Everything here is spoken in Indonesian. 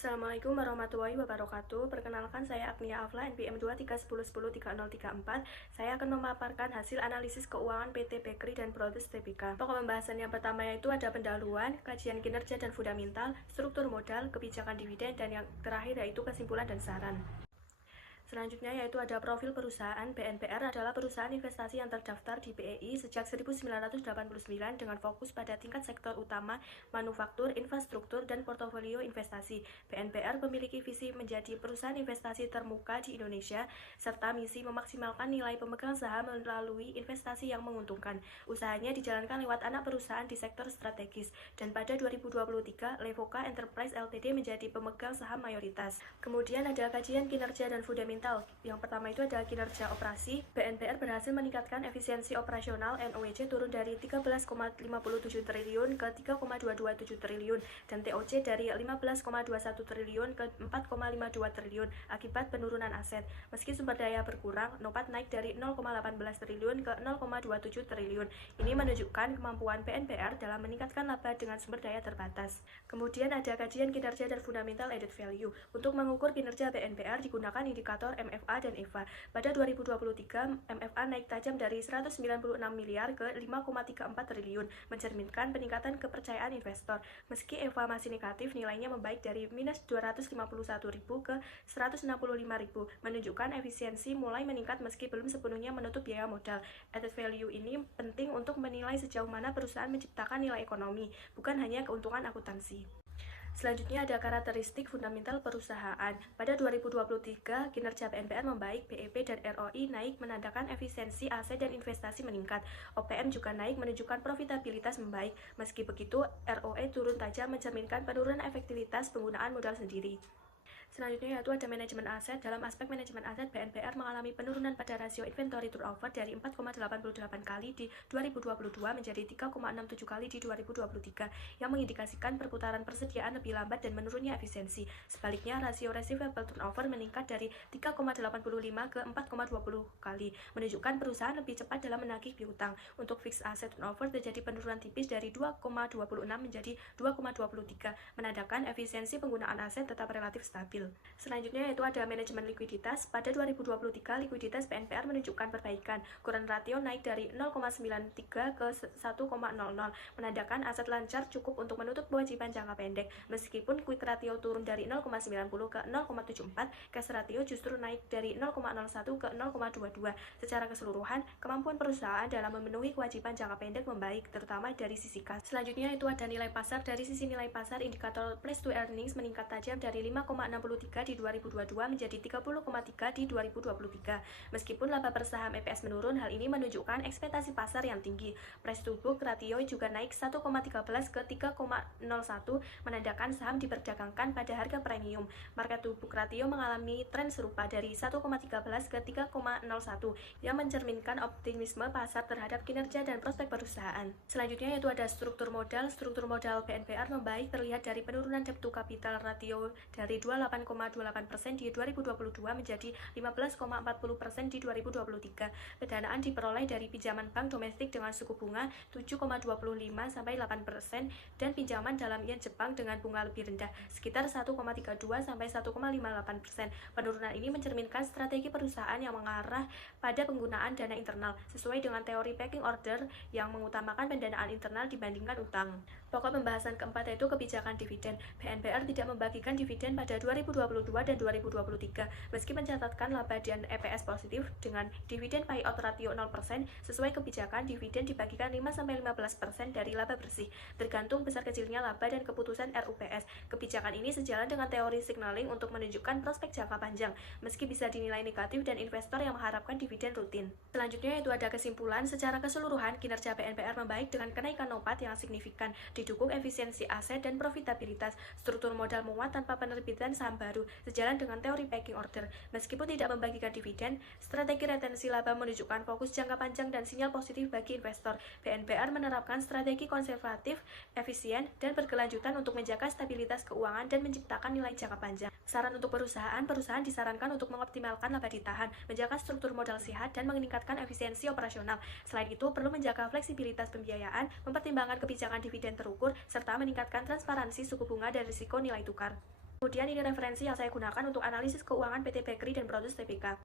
Assalamualaikum warahmatullahi wabarakatuh. Perkenalkan, saya Agnia Afla, NPM 231103034. Saya akan memaparkan hasil analisis keuangan PT Bakery dan Produce Tbk. Pokok pembahasan yang pertama yaitu ada pendahuluan, kajian kinerja dan fundamental, struktur modal, kebijakan dividen, dan yang terakhir yaitu kesimpulan dan saran. Selanjutnya yaitu ada profil perusahaan. BNPR adalah perusahaan investasi yang terdaftar di BEI sejak 1989 dengan fokus pada tingkat sektor utama, manufaktur, infrastruktur, dan portofolio investasi. BNPR memiliki visi menjadi perusahaan investasi termuka di Indonesia, serta misi memaksimalkan nilai pemegang saham melalui investasi yang menguntungkan. Usahanya dijalankan lewat anak perusahaan di sektor strategis, dan pada 2023, Levoka Enterprise Ltd menjadi pemegang saham mayoritas. Kemudian ada kajian kinerja dan fundamental. Yang pertama itu ada kinerja operasi. BNPR berhasil meningkatkan efisiensi operasional. NOWC turun dari 13,57 triliun ke 3,227 triliun dan TOC dari 15,21 triliun ke 4,52 triliun akibat penurunan aset. Meski sumber daya berkurang, NOPAT naik dari 0,18 triliun ke 0,27 triliun. Ini menunjukkan kemampuan BNPR dalam meningkatkan laba dengan sumber daya terbatas. Kemudian ada kajian kinerja dan fundamental added value. Untuk mengukur kinerja BNPR digunakan indikator MFA dan EVA. Pada 2023, MFA naik tajam dari 196 miliar ke 5,34 triliun, mencerminkan peningkatan kepercayaan investor. Meski EVA masih negatif, nilainya membaik dari minus 251.000 ke 165.000, menunjukkan efisiensi mulai meningkat meski belum sepenuhnya menutup biaya modal. Added value ini penting untuk menilai sejauh mana perusahaan menciptakan nilai ekonomi, bukan hanya keuntungan akuntansi. Selanjutnya ada karakteristik fundamental perusahaan. Pada 2023, kinerja BNPR membaik, BEP dan ROI naik menandakan efisiensi aset dan investasi meningkat. OPM juga naik menunjukkan profitabilitas membaik. Meski begitu, ROE turun tajam mencerminkan penurunan efektivitas penggunaan modal sendiri. Selanjutnya yaitu ada manajemen aset. Dalam aspek manajemen aset, BNPR mengalami penurunan pada rasio inventory turnover dari 4,88 kali di 2022 menjadi 3,67 kali di 2023, yang mengindikasikan perputaran persediaan lebih lambat dan menurunnya efisiensi. Sebaliknya, rasio receivable turnover meningkat dari 3,85 ke 4,20 kali, menunjukkan perusahaan lebih cepat dalam menagih piutang. Untuk fixed asset turnover terjadi penurunan tipis dari 2,26 menjadi 2,23, menandakan efisiensi penggunaan aset tetap relatif stabil. Selanjutnya yaitu ada manajemen likuiditas. Pada 2023, likuiditas BNPR menunjukkan perbaikan. Current ratio naik dari 0,93 ke 1,00, menandakan aset lancar cukup untuk menutup kewajiban jangka pendek. Meskipun quick ratio turun dari 0,90 ke 0,74, cash ratio justru naik dari 0,01 ke 0,22. Secara keseluruhan, kemampuan perusahaan dalam memenuhi kewajiban jangka pendek membaik, terutama dari sisi kas. Selanjutnya itu ada nilai pasar. Dari sisi nilai pasar, indikator price to earnings meningkat tajam dari 5,63 di 2022 menjadi 30,3 di 2023. Meskipun laba per saham EPS menurun, hal ini menunjukkan ekspektasi pasar yang tinggi. Price to book ratio juga naik 1,13 ke 3,01, menandakan saham diperdagangkan pada harga premium. Market to book ratio mengalami tren serupa dari 1,13 ke 3,01, yang mencerminkan optimisme pasar terhadap kinerja dan prospek perusahaan. Selanjutnya yaitu ada struktur modal. Struktur modal BNPR membaik terlihat dari penurunan debt to capital ratio dari 28,28% di 2022 menjadi 15,40% di 2023. Pendanaan diperoleh dari pinjaman bank domestik dengan suku bunga 7,25 sampai 8% dan pinjaman dalam yen Jepang dengan bunga lebih rendah sekitar 1,32 sampai 1,58%. Penurunan ini mencerminkan strategi perusahaan yang mengarah pada penggunaan dana internal sesuai dengan teori packing order yang mengutamakan pendanaan internal dibandingkan utang. Pokok pembahasan keempat yaitu kebijakan dividen. BNPR tidak membagikan dividen pada 2022 dan 2023, meski mencatatkan laba dan EPS positif dengan dividen payout ratio 0%. Sesuai kebijakan, dividen dibagikan 5-15% dari laba bersih, tergantung besar kecilnya laba dan keputusan RUPS. Kebijakan ini sejalan dengan teori signaling untuk menunjukkan prospek jangka panjang, meski bisa dinilai negatif dan investor yang mengharapkan dividen rutin. Selanjutnya yaitu ada kesimpulan. Secara keseluruhan, kinerja BNPR membaik dengan kenaikan NOPAT yang signifikan, didukung efisiensi aset dan profitabilitas. Struktur modal menguat tanpa penerbitan saham baru, sejalan dengan teori packing order. Meskipun tidak membagikan dividen, strategi retensi laba menunjukkan fokus jangka panjang dan sinyal positif bagi investor. BNPR menerapkan strategi konservatif, efisien, dan berkelanjutan untuk menjaga stabilitas keuangan dan menciptakan nilai jangka panjang. Saran untuk perusahaan disarankan untuk mengoptimalkan laba ditahan, menjaga struktur modal sehat, dan meningkatkan efisiensi operasional. Selain itu, perlu menjaga fleksibilitas pembiayaan, mempertimbangkan kebijakan dividen terukur, serta meningkatkan transparansi suku bunga dan risiko nilai tukar. Kemudian ini referensi yang saya gunakan untuk analisis keuangan PT Bakery dan Produce Tbk.